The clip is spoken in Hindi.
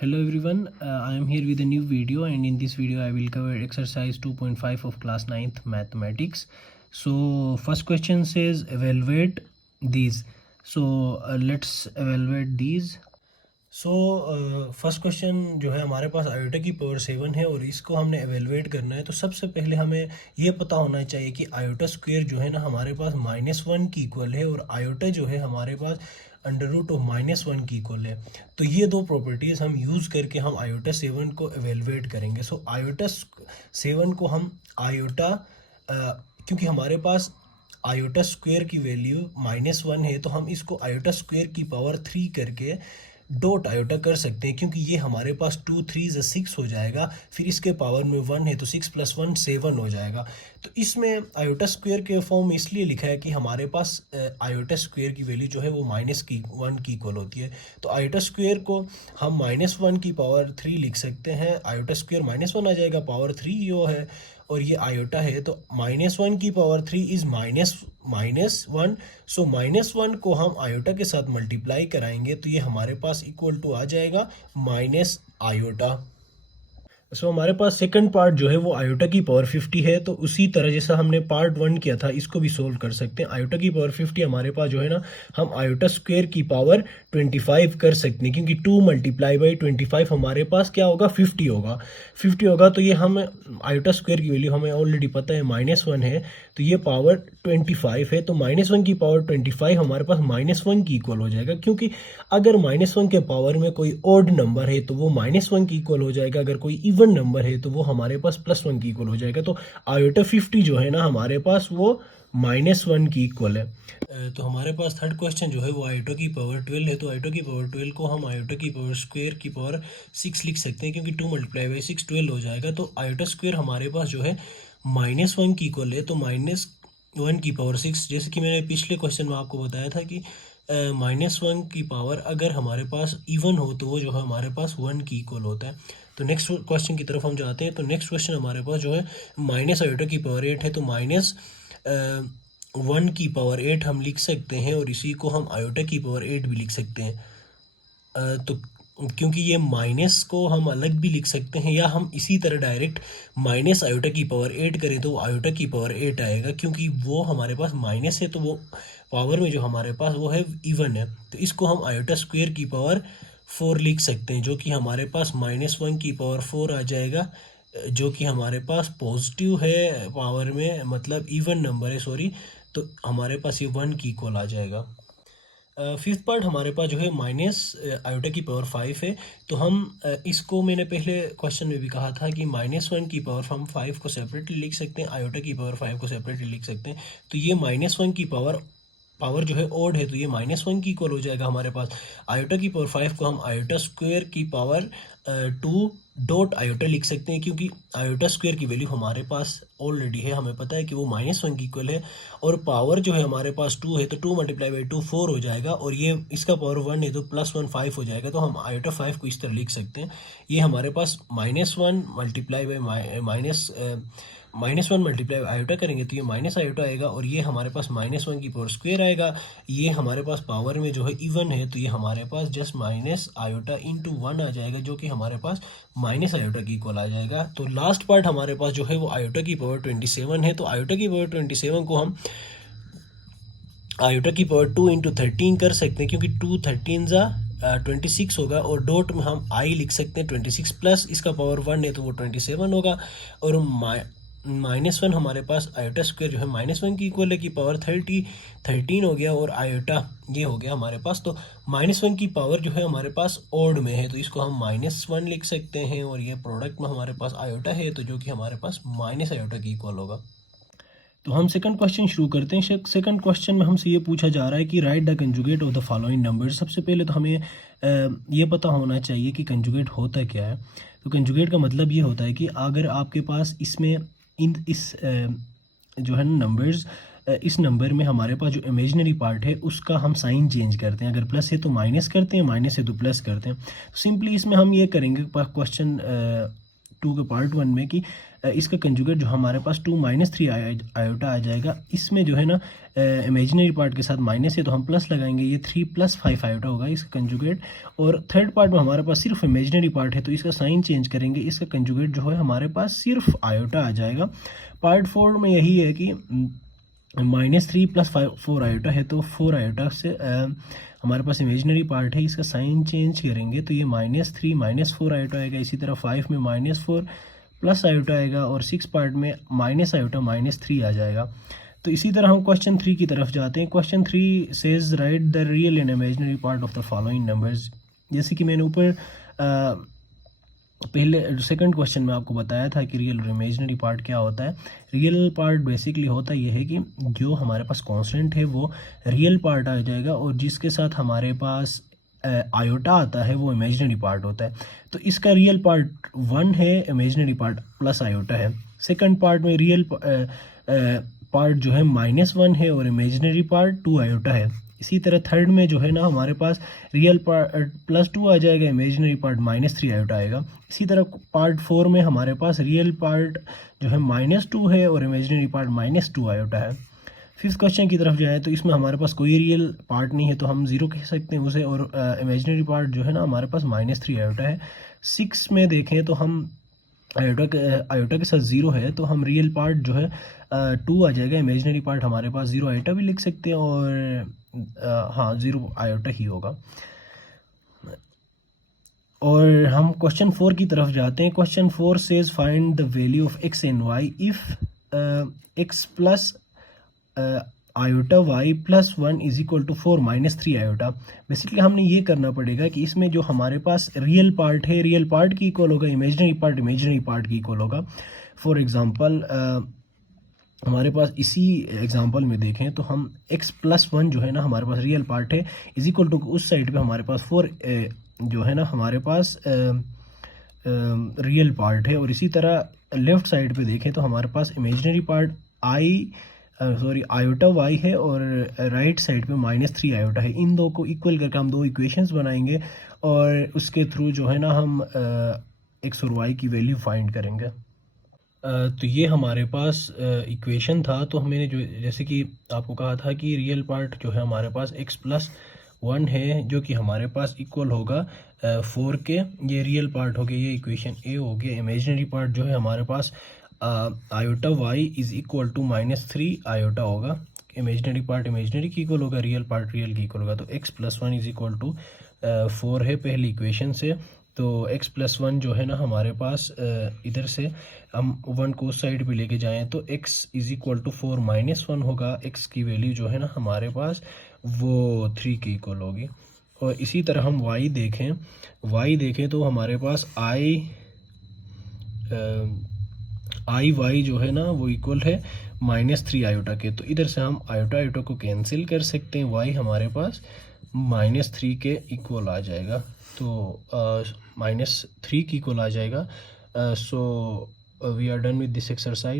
Hello everyone, I am here with a new video, and in this video I will cover exercise 2.5 of class 9th mathematics. So first question says evaluate these. So let's evaluate these. So first question जो है हमारे पास आयोटा की पावर 7 है और इसको हमने एवेलुएट करना है। तो सबसे पहले हमें ये पता होना चाहिए कि आयोटा स्क्वायर जो है ना हमारे पास -1 की इक्वल है और आयोटा जो है हमारे पास √-1 की इक्वल है। तो ये दो प्रॉपर्टीज़ हम यूज़ करके हम आयोटा 7 को एवेलुएट करेंगे। सो आयोटा 7 को हम आयोटा क्योंकि हमारे पास आयोटा स्क्वायर की वैल्यू -1 है तो हम इसको आयोटा स्क्वायर की पावर 3 करके डॉट आयोटा कर सकते हैं, क्योंकि ये हमारे पास 2 3 6 हो जाएगा, फिर इसके पावर में 1 है तो 6 + 1 7 हो जाएगा। तो इसमें आयोटा स्क्वायर के फॉर्म में इसलिए लिखा है कि हमारे पास आयोटा स्क्वायर की वैल्यू जो है वो -1 की इक्वल होती है। तो आयोटा स्क्वायर को हम -1 की पावर 3 लिख सकते हैं। आयोटा स्क्वायर -1 आ जाएगा, पावर 3 जो है और ये आयोटा है, तो -1 की पावर 3 इज़ -1। सो -1 को हम आयोटा के साथ मल्टीप्लाई कराएंगे तो ये हमारे पास इक्वल टू आ जाएगा माइनस आयोटा। सो हमारे पास सेकंड पार्ट जो है वो आयोटा की पावर 50 है। तो उसी तरह जैसा हमने पार्ट 1 किया था इसको भी सोल्व कर सकते हैं। आयोटा की पावर 50 हमारे पास जो है ना हम आयोटा स्क्वायर की पावर 25 कर सकते हैं, क्योंकि 2 × 25 हमारे पास क्या होगा 50 होगा। तो ये हम आयोटा स्क्वायर की वैल्यू हमें ऑलरेडी पता है -1 है, तो ये पावर 25 है। तो -1 की पावर 25 हमारे पास -1 की इक्वल हो जाएगा, क्योंकि अगर -1 के पावर में कोई ऑड नंबर है तो वो -1 की इक्वल हो जाएगा, अगर कोई इवन नंबर है तो वो हमारे पास +1 की इक्वल हो जाएगा। तो आयोटा 50 जो है ना हमारे पास वो -1 की इक्वल है। तो हमारे पास थर्ड क्वेश्चन जो है वो आयोटा की पावर 12 है। तो आयोटा की पावर 12 को हम आयोटा की पावर स्क्वायर की पावर 6 लिख सकते हैं, क्योंकि 2 × 6 12 हो जाएगा। तो आयोटा स्क्वायर हमारे पास जो है -1 की इक्वल है, तो -1 की पावर 6, जैसे कि मैंने पिछले क्वेश्चन में आपको बताया था कि -1 की पावर अगर हमारे पास इवन हो तो वो जो है हमारे पास 1 की इक्वल होता है। तो नेक्स्ट क्वेश्चन की तरफ हम जाते हैं। तो नेक्स्ट क्वेश्चन हमारे पास जो है माइनस आयोटा की पावर 8 है। तो -1 की पावर 8 हम लिख सकते हैं और इसी को हम आयोटा की पावर 8 भी लिख सकते हैं। तो क्योंकि ये माइनस को हम अलग भी लिख सकते हैं, या हम इसी तरह डायरेक्ट माइनस आयोटा की पावर 8 करें तो आयोटा की पावर 8 आएगा, क्योंकि वो हमारे पास माइनस है तो वो पावर में जो हमारे पास वो है इवन है। तो इसको हम आयोटा स्क्वायर की पावर 4 लिख सकते हैं, जो कि हमारे पास -1 की पावर 4 आ जाएगा, जो कि हमारे पास पॉजिटिव है पावर में, मतलब इवन नंबर है, सॉरी। तो हमारे पास ये 1 की इक्वल आ जाएगा। फिफ्थ पार्ट हमारे पास जो है माइनस आयोटा की पावर 5 है। तो हम इसको मैंने पहले क्वेश्चन में भी कहा था कि -1 की पावर हम 5 को सेपरेटली लिख सकते हैं, आयोटा की पावर 5 को सेपरेटली लिख सकते हैं। तो ये -1 की पावर जो है ओड है, तो ये -1 की इक्वल हो जाएगा हमारे पास। आयोटा की पावर 5 को हम आयोटा स्क्वायर की पावर 2 डॉट आयोटा लिख सकते हैं, क्योंकि आयोटा स्क्वायर की वैल्यू हमारे पास ऑलरेडी है, हमें पता है कि वो -1 की इक्वल है, और पावर जो है हमारे पास 2 है, तो 2 × 2 4 हो जाएगा, और ये इसका पावर 1 है तो +1 5 हो जाएगा। तो हम आयोटा 5 को इस तरह लिख सकते हैं। ये हमारे पास -1 × आयोटा करेंगे तो ये माइनस आयोटा आएगा, और ये हमारे पास -1 की पावर स्क्वायर आएगा। ये हमारे पास पावर में जो है इवन है, तो ये हमारे पास जस्ट माइनस आयोटा इंटू 1 आ जाएगा, जो कि हमारे पास माइनस आयोटा की इक्वल आ जाएगा। तो लास्ट पार्ट हमारे पास जो है वो आयोटा की पावर 27 है। तो आयोटा की पावर 27 को हम आयोटा की पावर 2 × 13 कर सकते हैं, क्योंकि 2 13 26 होगा, और डॉट में हम आई लिख सकते हैं 26 प्लस इसका पावर 1 है तो वो 27 होगा, और -1 हमारे पास आयोटा स्क्वायर जो है -1 की इक्वल है की पावर 13 हो गया, और आयोटा ये हो गया हमारे पास। तो -1 की पावर जो है हमारे पास ओड में है, तो इसको हम -1 लिख सकते हैं, और ये प्रोडक्ट में हमारे पास आयोटा है, तो जो कि हमारे पास माइनस आयोटा की इक्वल होगा। तो हम सेकंड क्वेश्चन शुरू करते हैं। सेकंड क्वेश्चन में हमसे ये पूछा जा रहा है कि right the conjugate of the following numbers. सबसे पहले तो हमें ये पता होना चाहिए कि कंजुगेट होता क्या है। तो कंजुगेट का मतलब ये होता है कि अगर आपके पास इसमें जो है ना नंबर्स, इस नंबर में हमारे पास जो इमेजिनरी पार्ट है उसका हम साइन चेंज करते हैं। अगर प्लस है तो माइनस करते हैं, माइनस है तो प्लस करते हैं। सिंपली इसमें हम ये करेंगे, क्वेश्चन 2 के पार्ट 1 में कि इसका कंजुगेट जो हमारे पास 2 - 3 आयोटा आ जाएगा। इसमें जो है ना इमेजिनरी पार्ट के साथ माइनस है तो हम प्लस लगाएंगे, ये 3 + 5 आयोटा होगा इसका कंजुगेट। और थर्ड पार्ट में हमारे पास सिर्फ इमेजिनरी पार्ट है तो इसका साइन चेंज करेंगे, इसका कंजुगेट जो है हमारे पास सिर्फ आयोटा आ जाएगा। पार्ट 4 में यही है कि -3 + 4 आयोटा है तो 4 आयोटा से हमारे पास इमेजिनरी पार्ट है, इसका साइन चेंज करेंगे तो ये -3 - 4 आयोटा आएगा। इसी तरह 5 में -4 प्लस आयोटा आएगा और 6 पार्ट में माइनस आयोटा -3 आ जाएगा। तो इसी तरह हम क्वेश्चन 3 की तरफ जाते हैं। Question 3 says right the real and imaginary part of the following numbers. जैसे कि मैंने ऊपर पहले सेकंड क्वेश्चन में आपको बताया था कि रियल और इमेजिनरी पार्ट क्या होता है। रियल पार्ट बेसिकली होता ये है कि जो हमारे पास कांस्टेंट है वो रियल पार्ट आ जाएगा और जिसके साथ हमारे पास आयोटा आता है वो इमेजिनरी पार्ट होता है। तो इसका रियल पार्ट 1 है, इमेजिनरी पार्ट प्लस आयोटा है। सेकंड पार्ट में रियल पार्ट जो है -1 है और इमेजिनरी पार्ट 2 आयोटा है। इसी तरह थर्ड में जो है ना हमारे पास रियल पार्ट +2 आ जाएगा, इमेजिनरी पार्ट -3 आयोटा आएगा। इसी तरह पार्ट 4 में हमारे पास रियल पार्ट जो है -2 है और इमेजिनरी पार्ट -2 आयोटा है। फिफ्थ क्वेश्चन की तरफ जाए तो इसमें हमारे पास कोई रियल पार्ट नहीं है तो हम 0 कह सकते हैं उसे, और इमेजिनरी पार्ट जो है ना हमारे पास -3 आयोटा है। 6 में देखें तो हम आयोटा के साथ 0 है तो हम रियल पार्ट जो है 2 आ जाएगा, इमेजिनरी पार्ट हमारे पास 0 आयोटा भी लिख सकते हैं और हाँ 0 आयोटा ही होगा। और हम क्वेश्चन 4 की तरफ जाते हैं। Question 4 says find the value of x and y if x plus iota y + 1 = 4 - 3 iota. Basically हमने ये करना पड़ेगा कि इसमें जो हमारे पास रियल पार्ट है रियल पार्ट की इक्वल होगा, इमेजिनरी पार्ट की इक्वल होगा। फॉर एग्जांपल हमारे पास इसी एग्जांपल में देखें तो हम x + 1 जो है ना हमारे पास रियल पार्ट है = उस साइड पे हमारे पास 4 जो है ना हमारे पास रियल पार्ट है। और इसी तरह लेफ्ट साइड पे देखें तो हमारे पास इमेजिनरी पार्ट आयोटा y है और राइट साइड पे -3 आयोटा है। इन दो को इक्वल करके हम 2 इक्वेशंस बनाएंगे और उसके थ्रू जो है ना हम x और y की वैल्यू फाइंड करेंगे। तो ये हमारे पास इक्वेशन था। तो मैंने जो जैसे कि आपको कहा था कि रियल पार्ट जो है हमारे पास x + 1 है जो कि हमारे पास इक्वल होगा 4 के, ये रियल पार्ट हो गया, ये इक्वेशन ए हो गया। इमेजिनरी पार्ट जो है हमारे पास आयोटा y = -3 आयोटा होगा। इमेजिनरी पार्ट इमेजिनरी की इक्वल होगा, रियल पार्ट रियल की इक्वल होगा। तो x + 1 = 4 है पहली इक्वेशन से। तो x + 1 जो है ना हमारे पास इधर से हम 1 को उस साइड पे लेके जाएं तो x = 4 - 1 होगा। x की वैल्यू जो है ना हमारे पास वो 3 की इक्वल होगी। और इसी तरह हम y देखें तो हमारे पास y जो है ना वो इक्वल है -3 आयोटा के। तो इधर से हम आयोटा को कैंसिल कर सकते हैं, y हमारे पास -3 के इक्वल आ जाएगा। तो -3 की इक्वल आ जाएगा। So we are done with this exercise.